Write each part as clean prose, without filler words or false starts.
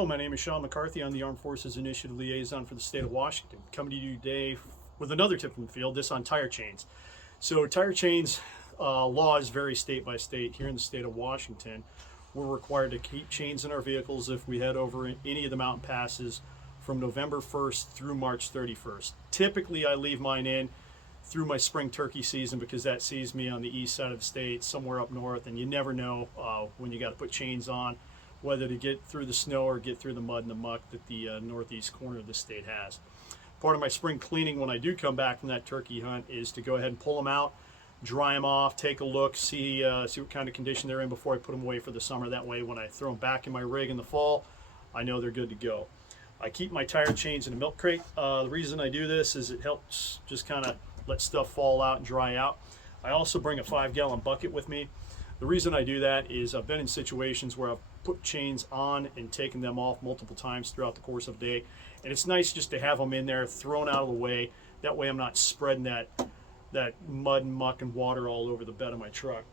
Hello, my name is Sean McCarthy. I'm the Armed Forces Initiative Liaison for the state of Washington. Coming to you today with another tip from the field, this on tire chains. So tire chains laws vary state by state. Here in the state of Washington, we're required to keep chains in our vehicles if we head over any of the mountain passes from November 1st through March 31st. Typically, I leave mine in through my spring turkey season because that sees me on the east side of the state, somewhere up north, and you never know when you got to put chains on, whether to get through the snow or get through the mud and the muck that the northeast corner of the state has. Part of my spring cleaning when I do come back from that turkey hunt is to go ahead and pull them out, dry them off, take a look, see what kind of condition they're in before I put them away for the summer. That way when I throw them back in my rig in the fall, I know they're good to go. I keep my tire chains in a milk crate. The reason I do this is it helps just kind of let stuff fall out and dry out. I also bring a 5-gallon bucket with me. The reason I do that is I've been in situations where I've put chains on and taken them off multiple times throughout the course of the day, and it's nice just to have them in there thrown out of the way. That way I'm not spreading that mud and muck and water all over the bed of my truck.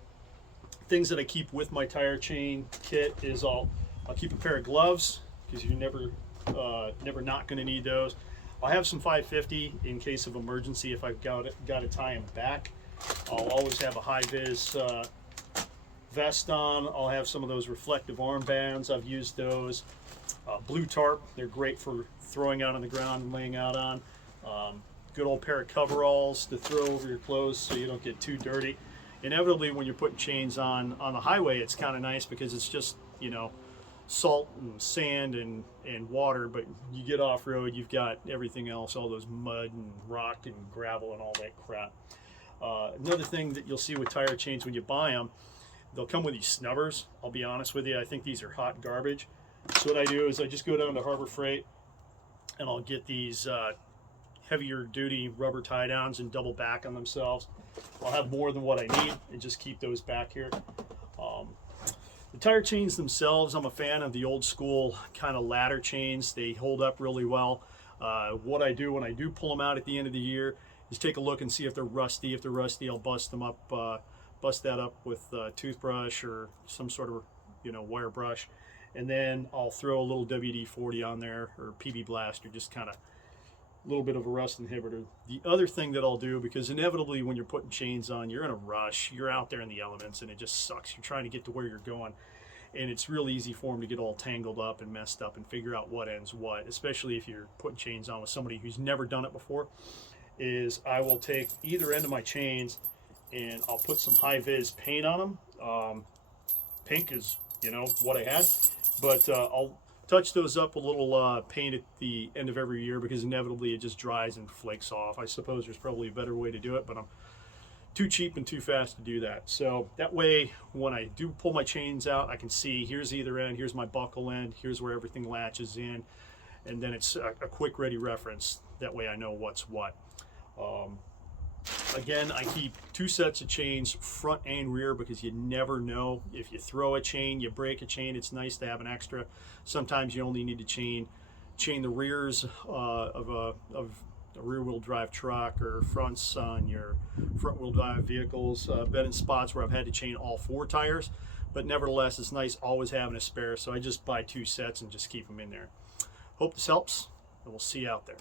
Things that I keep with my tire chain kit is I'll keep a pair of gloves, because you're never not going to need those. I'll have some 550 in case of emergency if I've got to tie them back. I'll always have a high-vis vest on. I'll have some of those reflective armbands. I've used those. Blue tarp, they're great for throwing out on the ground and laying out on. Good old pair of coveralls to throw over your clothes so you don't get too dirty. Inevitably, when you're putting chains on the highway, it's kind of nice because it's just, you know, salt and sand and water, but you get off-road, you've got everything else, all those mud and rock and gravel and all that crap. Another thing that you'll see with tire chains when you buy them, they'll come with these snubbers. I'll be honest with you, I think these are hot garbage. So what I do is I just go down to Harbor Freight and I'll get these heavier duty rubber tie downs and double back on themselves. I'll have more than what I need and just keep those back here. The tire chains themselves, I'm a fan of the old school kind of ladder chains. They hold up really well. What I do when I do pull them out at the end of the year is take a look and see if they're rusty. If they're rusty, I'll bust them up, bust that up with a toothbrush or some sort of, you know, wire brush, and then I'll throw a little WD-40 on there or PB Blast, or just kind of a little bit of a rust inhibitor. The other thing that I'll do, because inevitably when you're putting chains on, you're in a rush, you're out there in the elements and it just sucks. You're trying to get to where you're going, and it's real easy for them to get all tangled up and messed up and figure out what ends what, especially if you're putting chains on with somebody who's never done it before. Is I will take either end of my chains and I'll put some high-vis paint on them. Pink is, you know, what I had, but I'll touch those up with a little paint at the end of every year, because inevitably it just dries and flakes off. I suppose there's probably a better way to do it, but I'm too cheap and too fast to do that. So that way, when I do pull my chains out, I can see here's either end, here's my buckle end, here's where everything latches in, and then it's a quick ready reference. That way I know what's what. Again, I keep 2 sets of chains, front and rear, because you never know. If you throw a chain, you break a chain, it's nice to have an extra. Sometimes you only need to chain the rears of a rear-wheel drive truck, or fronts on your front-wheel drive vehicles. Been in spots where I've had to chain all 4 tires, but nevertheless, it's nice always having a spare, so I just buy 2 sets and just keep them in there. Hope this helps, and we'll see you out there.